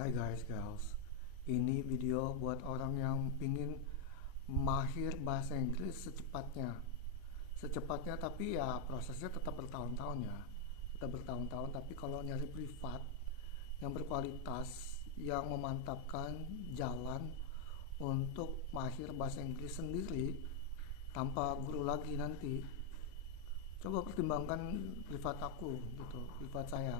Hai guys, girls. Ini video buat orang yang pingin mahir bahasa Inggris secepatnya. Secepatnya tapi ya prosesnya tetap bertahun-tahun ya. Tetap bertahun-tahun tapi kalau nyari privat yang berkualitas, yang memantapkan jalan untuk mahir bahasa Inggris sendiri tanpa guru lagi nanti. Coba pertimbangkan privat aku gitu, privat saya.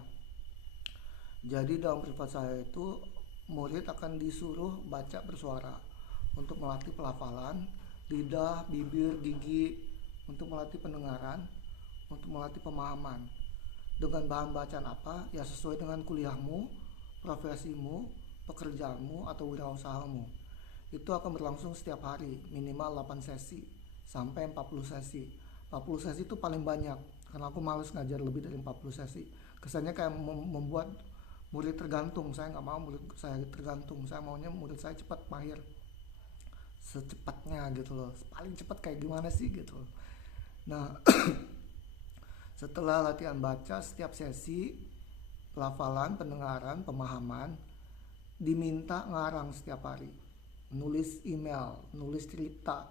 Jadi dalam privat saya itu murid akan disuruh baca bersuara untuk melatih pelafalan, lidah, bibir, gigi, untuk melatih pendengaran, untuk melatih pemahaman. Dengan bahan bacaan apa? Ya sesuai dengan kuliahmu, profesimu, pekerjaanmu atau wirausahamu. Itu akan berlangsung setiap hari, minimal 8 sesi sampai 40 sesi. 40 sesi itu paling banyak karena aku males ngajar lebih dari 40 sesi. Kesannya kayak membuat murid tergantung. Saya nggak mau murid saya tergantung, saya maunya murid saya cepat mahir secepatnya gitu loh, paling cepat kayak gimana sih gitu. Nah, setelah latihan baca setiap sesi, pelafalan, pendengaran, pemahaman, diminta ngarang setiap hari, nulis email, nulis cerita,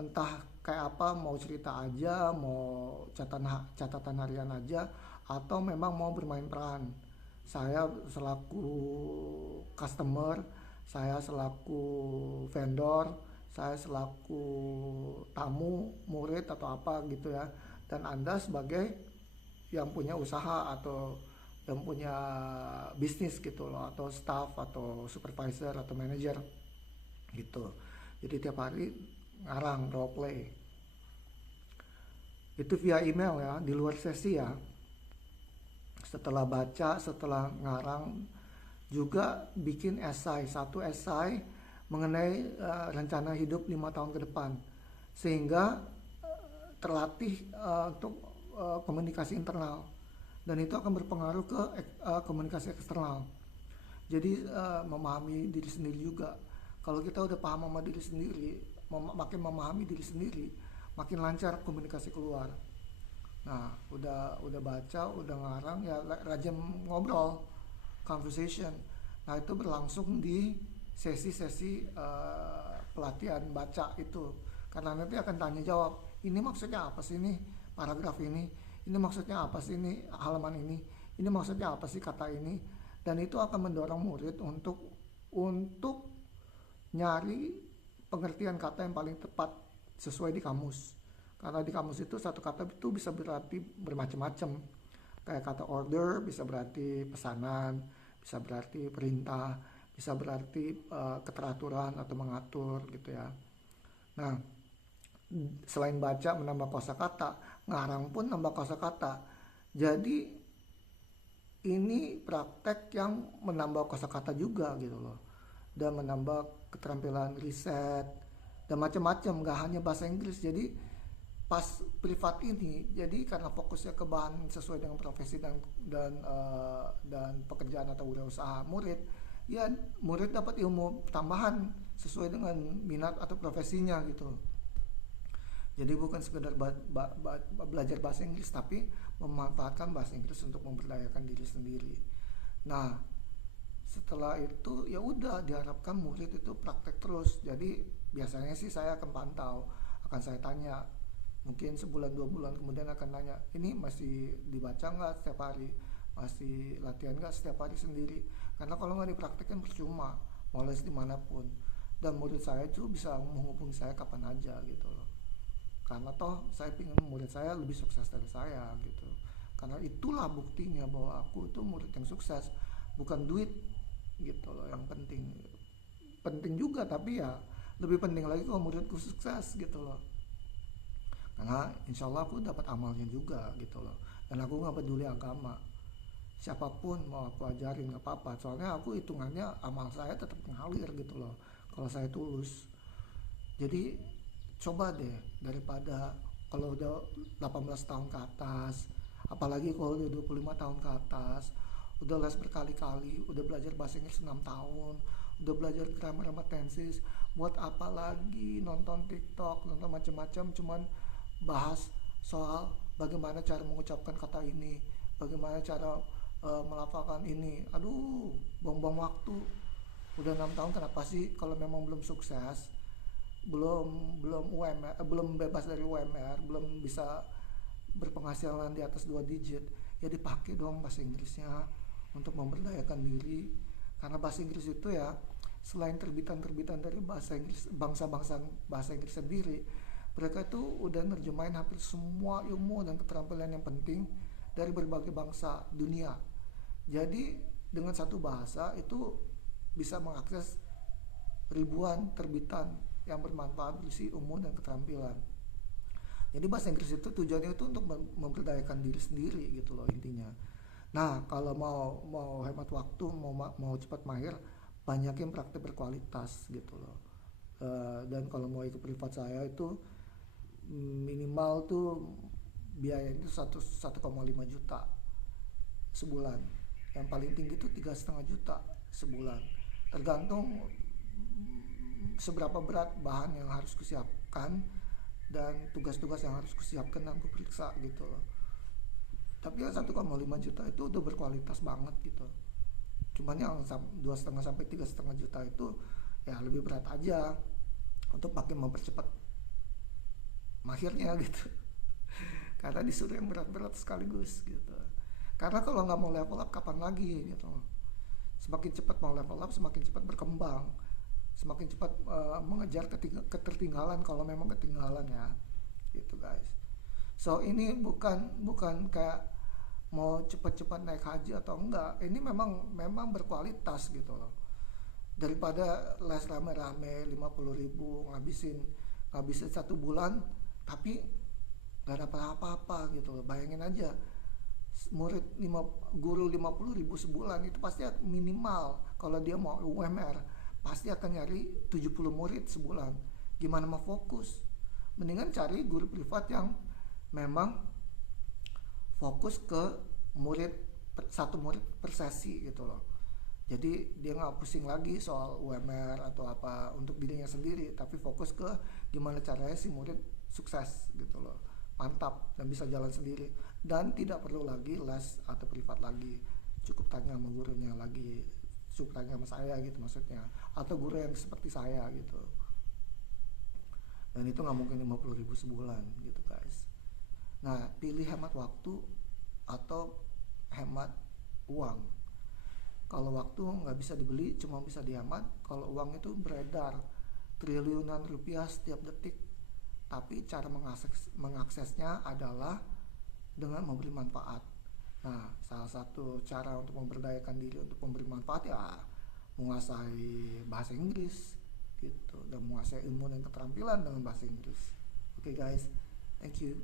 entah kayak apa, mau cerita aja, mau catatan harian aja, atau memang mau bermain peran. Saya selaku customer, saya selaku vendor, saya selaku tamu, murid atau apa gitu ya. Dan Anda sebagai yang punya usaha atau yang punya bisnis gitu loh, atau staff atau supervisor atau manager gitu. Jadi tiap hari ngarang role play. Itu via email ya, di luar sesi ya. Setelah baca, setelah ngarang, juga bikin esai, satu esai mengenai rencana hidup 5 tahun ke depan, sehingga terlatih untuk komunikasi internal, dan itu akan berpengaruh ke komunikasi eksternal. Jadi memahami diri sendiri juga. Kalau kita udah paham sama diri sendiri, makin memahami diri sendiri, makin lancar komunikasi keluar. Nah, udah baca, udah ngarang ya, rajin ngobrol, conversation. Nah, itu berlangsung di sesi-sesi pelatihan baca itu. Karena nanti akan tanya jawab, ini maksudnya apa sih nih paragraf ini maksudnya apa sih ini halaman ini maksudnya apa sih kata ini. Dan itu akan mendorong murid untuk nyari pengertian kata yang paling tepat sesuai di kamus. Karena di kamus itu satu kata itu bisa berarti bermacam-macam. Kayak kata order bisa berarti pesanan, bisa berarti perintah, bisa berarti keteraturan atau mengatur gitu ya. Nah, selain baca menambah kosakata, ngarang pun nambah kosakata. Jadi ini praktek yang menambah kosakata juga gitu loh, dan menambah keterampilan riset dan macam-macam, nggak hanya bahasa Inggris. Jadi pas privat ini, jadi karena fokusnya ke bahan sesuai dengan profesi dan pekerjaan atau wirausaha murid, ya murid dapat ilmu tambahan sesuai dengan minat atau profesinya gitu. Jadi bukan sekedar belajar bahasa Inggris, tapi memanfaatkan bahasa Inggris untuk memberdayakan diri sendiri. Nah, setelah itu ya udah diharapkan murid itu praktek terus. Jadi biasanya sih saya akan pantau, akan saya tanya, mungkin sebulan 2 bulan kemudian akan nanya, ini masih dibaca nggak setiap hari, masih latihan nggak setiap hari sendiri. Karena kalau nggak dipraktekkan percuma, males dimanapun. Dan murid saya itu bisa menghubungi saya kapan aja gitu loh, karena toh saya ingin murid saya lebih sukses dari saya gitu. Karena itulah buktinya bahwa aku itu murid yang sukses, bukan duit gitu loh yang penting. Penting juga, tapi ya lebih penting lagi kalau muridku sukses gitu loh. Karena insya Allah aku dapat amalnya juga gitu loh. Dan aku nggak peduli agama, siapapun mau aku ajarin nggak apa-apa. Soalnya aku hitungannya amal saya tetap ngalir gitu loh, kalau saya tulus. Jadi coba deh, daripada kalau udah 18 tahun ke atas, apalagi kalau udah 25 tahun ke atas, udah les berkali-kali, udah belajar bahasa Inggris 6 tahun, udah belajar grammar sama tenses, buat apa lagi nonton TikTok, nonton macam-macam, cuman bahas soal bagaimana cara mengucapkan kata ini, bagaimana cara melafalkan ini, aduh, buang-buang waktu. Udah 6 tahun, kenapa sih kalau memang belum sukses, belum belum UMR, belum bebas dari UMR, belum bisa berpenghasilan di atas 2 digit, ya dipakai dong bahasa Inggrisnya untuk memberdayakan diri. Karena bahasa Inggris itu ya, selain terbitan-terbitan dari bahasa Inggris, bangsa-bangsa bahasa Inggris sendiri, mereka itu udah nerjemahin hampir semua ilmu dan keterampilan yang penting dari berbagai bangsa dunia. Jadi dengan satu bahasa itu bisa mengakses ribuan terbitan yang bermanfaat berisi ilmu dan keterampilan. Jadi bahasa Inggris itu tujuannya itu untuk memberdayakan diri sendiri gitu loh intinya. Nah, kalau mau mau hemat waktu, mau cepat mahir, banyakin praktek berkualitas gitu loh. Dan kalau mau ikut privat saya itu minimal tuh biayanya itu 1,5 juta sebulan. Yang paling tinggi itu 3,5 juta sebulan. Tergantung seberapa berat bahan yang harus kusiapkan dan tugas-tugas yang harus kusiapkan dan kuperiksa gitu loh. Tapi ya 1,5 juta itu udah berkualitas banget gitu. Cuman yang 2,5 sampai 3,5 juta itu ya lebih berat aja, untuk makin mempercepat mahirnya gitu. Karena disuruh yang berat-berat sekaligus gitu. Karena kalau nggak mau level up kapan lagi gitu. Semakin cepat mau level up, semakin cepat berkembang, semakin cepat mengejar ketertinggalan kalau memang ketinggalan ya, gitu guys. So ini bukan bukan kayak mau cepat-cepat naik haji atau enggak. Ini memang berkualitas gitu loh. Daripada les rame-rame 50 ribu, ngabisin 1 bulan tapi gak dapat apa-apa gitu loh. Bayangin aja, guru 50 ribu sebulan itu pasti minimal, kalau dia mau UMR pasti akan nyari 70 murid sebulan. Gimana mau fokus? Mendingan cari guru privat yang memang fokus ke murid, satu murid per sesi gitu loh. Jadi dia nggak pusing lagi soal UMR atau apa untuk dirinya sendiri, tapi fokus ke gimana caranya si murid sukses gitu loh, mantap dan bisa jalan sendiri, dan tidak perlu lagi les atau privat lagi. Cukup tanya sama gurunya lagi, cukup tanya sama saya gitu maksudnya, atau guru yang seperti saya gitu. Dan itu nggak mungkin 50 ribu sebulan gitu guys. Nah, pilih hemat waktu atau hemat uang. Kalau waktu nggak bisa dibeli, cuma bisa dihemat. Kalau uang itu beredar triliunan rupiah setiap detik. Tapi cara mengaksesnya adalah dengan memberi manfaat. Nah, salah satu cara untuk memberdayakan diri untuk memberi manfaat ya menguasai bahasa Inggris gitu, dan menguasai ilmu dan keterampilan dengan bahasa Inggris. Oke guys, thank you.